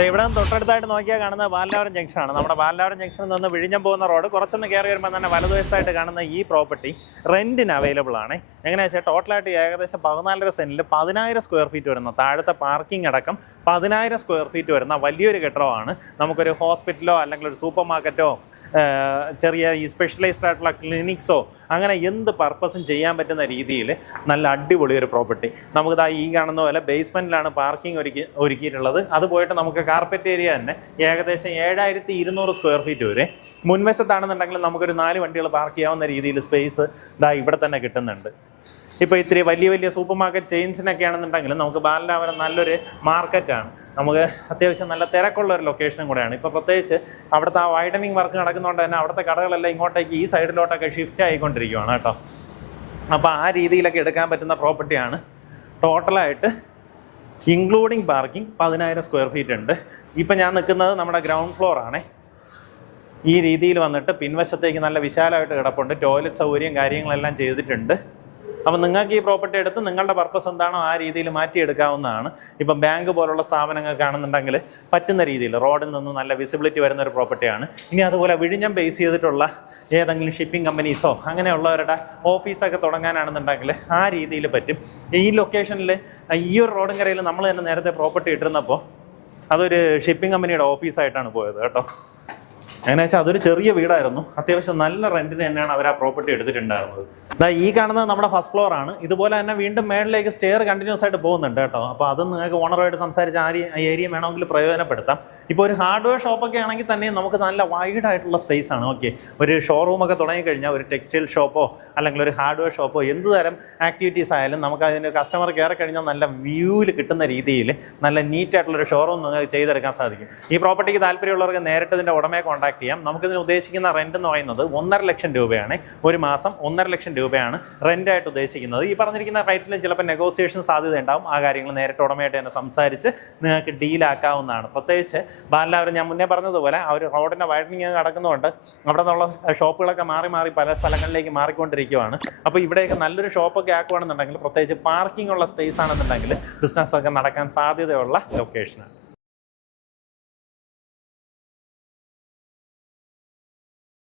ഇവിടെ തൊട്ടടുത്തായിട്ട് നോക്കിയാൽ കാണുന്നത് ബാലരാവരം ജംഗ്ഷനാണ്. നമ്മുടെ ബാലരാവരം ജംഗ്ഷനിൽ നിന്ന് വിഴിഞ്ഞം പോകുന്ന റോഡ് കുറച്ചൊന്ന് കയറി വരുമ്പോൾ തന്നെ വലതുവശത്തായിട്ട് കാണുന്ന ഈ പ്രോപ്പർട്ടി റെന്റിന് അവൈലബിൾ ആണ്. എങ്ങനെയാ വെച്ചാൽ ടോട്ടലായിട്ട് ഏകദേശം 14.5 സെന്റിൽ 10,000 സ്ക്വയർ ഫീറ്റ് വരുന്ന താഴത്തെ പാർക്കിംഗ് അടക്കം 10,000 സ്ക്വയർ ഫീറ്റ് വരുന്ന വലിയൊരു കെട്ടിടമാണ്. നമുക്കൊരു ഹോസ്പിറ്റലോ അല്ലെങ്കിൽ ഒരു സൂപ്പർ മാർക്കറ്റോ ചെറിയ ഈ സ്പെഷ്യലൈസ്ഡ് ആയിട്ടുള്ള ക്ലിനിക്സോ അങ്ങനെ എന്ത് പർപ്പസും ചെയ്യാൻ പറ്റുന്ന രീതിയിൽ നല്ല അടിപൊളി ഒരു പ്രോപ്പർട്ടി. നമുക്കിതാ ഈ കാണുന്ന പോലെ ബേസ്മെൻറ്റിലാണ് പാർക്കിംഗ് ഒരുക്കിയിട്ടുള്ളത്. അത് പോയിട്ട് നമുക്ക് കാർപ്പറ്റ് ഏരിയ തന്നെ ഏകദേശം 7,200 സ്ക്വയർ ഫീറ്റ് വരെ. മുൻവശത്താണെന്നുണ്ടെങ്കിൽ നമുക്കൊരു 4 വണ്ടികൾ പാർക്ക് ചെയ്യാവുന്ന രീതിയിൽ സ്പേസ് ഇവിടെ തന്നെ കിട്ടുന്നുണ്ട്. ഇപ്പോൾ ഇത്തിരി വലിയ വലിയ സൂപ്പർ മാർക്കറ്റ് ചെയിൻസിനൊക്കെ ആണെന്നുണ്ടെങ്കിൽ നമുക്ക് ബാലരാവരം നല്ലൊരു മാർക്കറ്റാണ്. നമുക്ക് അത്യാവശ്യം നല്ല തിരക്കുള്ള ഒരു ലൊക്കേഷനും കൂടെയാണ്. ഇപ്പോൾ പ്രത്യേകിച്ച് അവിടുത്തെ ആ വൈഡനിങ് വർക്ക് നടക്കുന്നതുകൊണ്ട് തന്നെ അവിടുത്തെ കടകളെല്ലാം ഇങ്ങോട്ടേക്ക് ഈ സൈഡിലോട്ടൊക്കെ ഷിഫ്റ്റ് ആയിക്കൊണ്ടിരിക്കുകയാണ് കേട്ടോ. അപ്പോൾ ആ രീതിയിലൊക്കെ എടുക്കാൻ പറ്റുന്ന പ്രോപ്പർട്ടിയാണ്. ടോട്ടലായിട്ട് ഇൻക്ലൂഡിങ് പാർക്കിംഗ് 10,000 സ്ക്വയർ ഫീറ്റ് ഉണ്ട്. ഇപ്പം ഞാൻ നിൽക്കുന്നത് നമ്മുടെ ഗ്രൗണ്ട് ഫ്ലോർ ആണേ. ഈ രീതിയിൽ വന്നിട്ട് പിൻവശത്തേക്ക് നല്ല വിശാലമായിട്ട് കിടപ്പുണ്ട്. ടോയ്ലറ്റ് സൗകര്യം കാര്യങ്ങളെല്ലാം ചെയ്തിട്ടുണ്ട്. അപ്പം നിങ്ങൾക്ക് ഈ പ്രോപ്പർട്ടി എടുത്ത് നിങ്ങളുടെ പർപ്പസ് എന്താണോ ആ രീതിയിൽ മാറ്റിയെടുക്കാവുന്നതാണ്. ഇപ്പം ബാങ്ക് പോലുള്ള സ്ഥാപനങ്ങൾക്കാണെന്നുണ്ടെങ്കിൽ പറ്റുന്ന രീതിയിൽ റോഡിൽ നിന്ന് നല്ല വിസിബിലിറ്റി വരുന്ന ഒരു പ്രോപ്പർട്ടിയാണ്. ഇനി അതുപോലെ വിഴിഞ്ഞം ബേസ് ചെയ്തിട്ടുള്ള ഏതെങ്കിലും ഷിപ്പിംഗ് കമ്പനീസോ അങ്ങനെയുള്ളവരുടെ ഓഫീസൊക്കെ തുടങ്ങാനാണെന്നുണ്ടെങ്കിൽ ആ രീതിയിൽ പറ്റും. ഈ ലൊക്കേഷനിൽ ഈ ഒരു റോഡും കരയിൽ നമ്മൾ തന്നെ നേരത്തെ പ്രോപ്പർട്ടി ഇട്ടിരുന്നപ്പോൾ അതൊരു ഷിപ്പിംഗ് കമ്പനിയുടെ ഓഫീസായിട്ടാണ് പോയത് കേട്ടോ. എങ്ങനെ വെച്ചാൽ അതൊരു ചെറിയ വീടായിരുന്നു. അത്യാവശ്യം നല്ല റെന്റിന് തന്നെയാണ് അവർ ആ പ്രോപ്പർട്ടി എടുത്തിട്ടുണ്ടായിരുന്നത്. ഈ കാണുന്നത് നമ്മുടെ ഫസ്റ്റ് ഫ്ലോർ ആണ്. ഇതുപോലെ തന്നെ വീണ്ടും മേളിലേക്ക് സ്റ്റെയർ കണ്ടിന്യൂസ് ആയിട്ട് പോകുന്നുണ്ട് കേട്ടോ. അപ്പോൾ അത് നിങ്ങൾക്ക് ഓണറുമായിട്ട് സംസാരിച്ച് ആ ഏരിയ വേണമെങ്കിൽ പ്രയോജനപ്പെടുത്താം. ഇപ്പോൾ ഒരു ഹാർഡ്വെയർ ഷോപ്പൊക്കെ ആണെങ്കിൽ തന്നെ നമുക്ക് നല്ല വൈഡ് ആയിട്ടുള്ള സ്പേസ് ആണ്. ഓക്കെ, ഒരു ഷോറൂമൊക്കെ തുടങ്ങിക്കഴിഞ്ഞാൽ ഒരു ടെക്സ്റ്റൈൽ ഷോപ്പോ അല്ലെങ്കിൽ ഒരു ഹാർഡ്വെയർ ഷോപ്പോ എന്ത് തരം ആക്ടിവിറ്റീസ് ആയാലും നമുക്ക് അതിന് കസ്റ്റമർ കയറി കഴിഞ്ഞാൽ നല്ല വ്യൂവിൽ കിട്ടുന്ന രീതിയിൽ നല്ല നീറ്റായിട്ടുള്ളൊരു ഷോറൂം നിങ്ങൾക്ക് ചെയ്തെടുക്കാൻ സാധിക്കും. ഈ പ്രോപ്പർട്ടിക്ക് താല്പര്യമുള്ളവർക്ക് നേരിട്ട് ഇതിൻ്റെ ഉടമയെ കോൺടാക്ട് ചെയ്യാം. നമുക്കിതിന് ഉദ്ദേശിക്കുന്ന റെന്റ് എന്ന് പറയുന്നത് 1.5 ലക്ഷം രൂപയാണ്. ഒരു മാസം 1.5 ലക്ഷം രൂപയാണ് റെന്റായിട്ട് ഉദ്ദേശിക്കുന്നത്. ഈ പറഞ്ഞിരിക്കുന്ന റേറ്റിലും ചിലപ്പോൾ നെഗോസിയേഷൻ സാധ്യത ഉണ്ടാവും. ആ കാര്യങ്ങൾ നേരിട്ട് ഉടമയായിട്ട് തന്നെ സംസാരിച്ച് നിങ്ങൾക്ക് ഡീലാക്കാവുന്നതാണ്. പ്രത്യേകിച്ച് ബാലരാവരം ഞാൻ മുന്നേ പറഞ്ഞതുപോലെ ആ ഒരു റോഡിൻ്റെ വൈഡനിങ് നടക്കുന്നതുകൊണ്ട് അവിടെ നിന്നുള്ള ഷോപ്പുകളൊക്കെ മാറി മാറി പല സ്ഥലങ്ങളിലേക്ക് മാറിക്കൊണ്ടിരിക്കുകയാണ്. അപ്പോൾ ഇവിടെയൊക്കെ നല്ലൊരു ഷോപ്പൊക്കെ ആക്കുകയാണെന്നുണ്ടെങ്കിൽ പ്രത്യേകിച്ച് പാർക്കിംഗ് ഉള്ള സ്പേസ് ആണെന്നുണ്ടെങ്കിൽ ബിസിനസ്സൊക്കെ നടക്കാൻ സാധ്യതയുള്ള ലൊക്കേഷനാണ്.